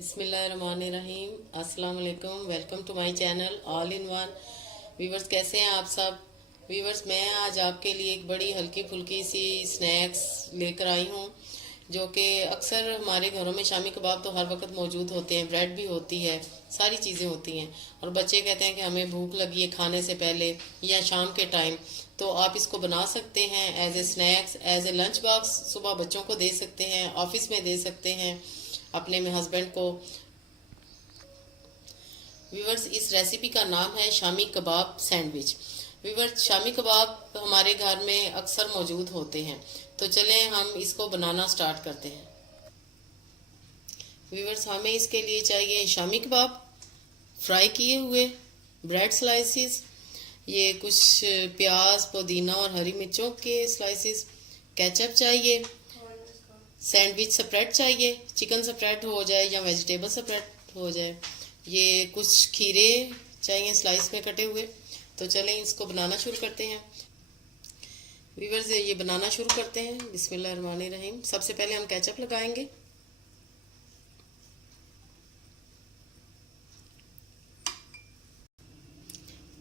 बिस्मिल्लाहिर्रहमानिर्रहीम। अस्सलाम वालेकुम। Welcome to my channel all in one. Viewers, कैसे हैं आप सब? व्यूवर्स, मैं आज आपके लिए एक बड़ी हल्की फुल्की सी स्नैक्स लेकर आई हूँ, जो कि अक्सर हमारे घरों में शामी कबाब तो हर वक्त मौजूद होते हैं, ब्रेड भी होती है, सारी चीज़ें होती हैं। और बच्चे कहते हैं कि हमें भूख लगी है खाने से पहले या शाम के टाइम, तो आप इसको बना सकते हैं as a snacks, as a lunch box. सुबह बच्चों को दे सकते हैं, ऑफिस में दे सकते हैं, अपने में हस्बैंड को। व्यूवर्स, इस रेसिपी का नाम है शामी कबाब सैंडविच। व्यूवर्स, शामी कबाब हमारे घर में अक्सर मौजूद होते हैं, तो चलें हम इसको बनाना स्टार्ट करते हैं। व्यूवर्स, हमें इसके लिए चाहिए शामी कबाब, फ्राई किए हुए ब्रेड स्लाइसिस, ये कुछ प्याज, पुदीना और हरी मिर्चों के स्लाइसिस, केचप चाहिए, सैंडविच स्प्रेड चाहिए, चिकन स्प्रेड हो जाए या वेजिटेबल स्प्रेड हो जाए, ये कुछ खीरे चाहिए स्लाइस में कटे हुए। तो चलें इसको बनाना शुरू करते हैं। व्यूअर्स, ये बनाना शुरू करते हैं। बिस्मिल्लाहिर्रहमानिर्रहीम। सबसे पहले हम केचप लगाएंगे।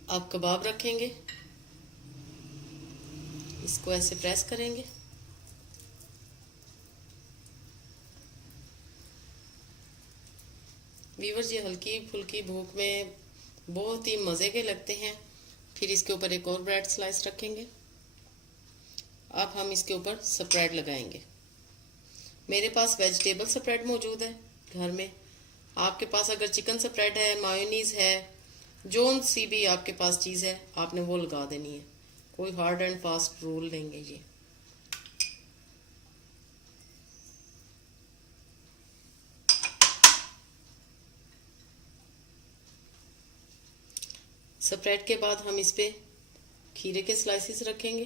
अब कबाब रखेंगे, इसको ऐसे प्रेस करेंगे। व्यूअर्स, ये हल्की फुल्की भूख में बहुत ही मज़े के लगते हैं। फिर इसके ऊपर एक और ब्रेड स्लाइस रखेंगे। अब हम इसके ऊपर स्प्रेड लगाएंगे। मेरे पास वेजिटेबल स्प्रेड मौजूद है घर में। आपके पास अगर चिकन स्प्रेड है, मायोनीज है, जोन सी भी आपके पास चीज़ है, आपने वो लगा देनी है। कोई हार्ड एंड फास्ट रूल लेंगे ये। स्प्रेड के बाद हम इस पे खीरे के स्लाइसिस रखेंगे।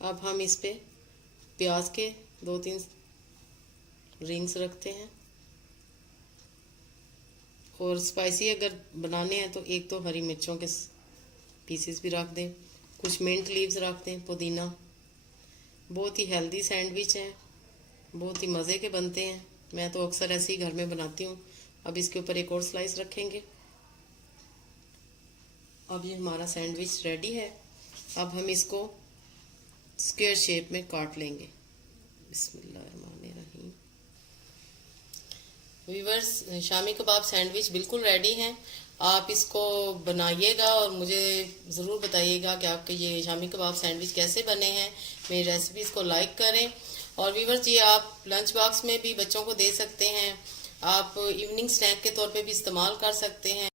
अब हम इस पे प्याज के 2-3 रिंग्स रखते हैं, और स्पाइसी अगर बनाने हैं तो एक तो हरी मिर्चों के पीसेस भी रख दें, कुछ मिंट लीव्स रख दें, पुदीना। बहुत ही हेल्दी सैंडविच हैं, बहुत ही मज़े के बनते हैं। मैं तो अक्सर ऐसे ही घर में बनाती हूँ। अब इसके ऊपर एक और स्लाइस रखेंगे। अब ये हमारा सैंडविच रेडी है। अब हम इसको स्क्वायर शेप में काट लेंगे। बिस्मिल्लाहिर्रहमानिर्रहीम। व्यूअर्स, शामी कबाब सैंडविच बिल्कुल रेडी हैं। आप इसको बनाइएगा और मुझे ज़रूर बताइएगा कि आपके ये शामी कबाब सैंडविच कैसे बने हैं। मेरी रेसिपीज़ को लाइक करें। और व्यूअर्स, ये आप लंच बॉक्स में भी बच्चों को दे सकते हैं, आप इवनिंग स्नैक के तौर पे भी इस्तेमाल कर सकते हैं।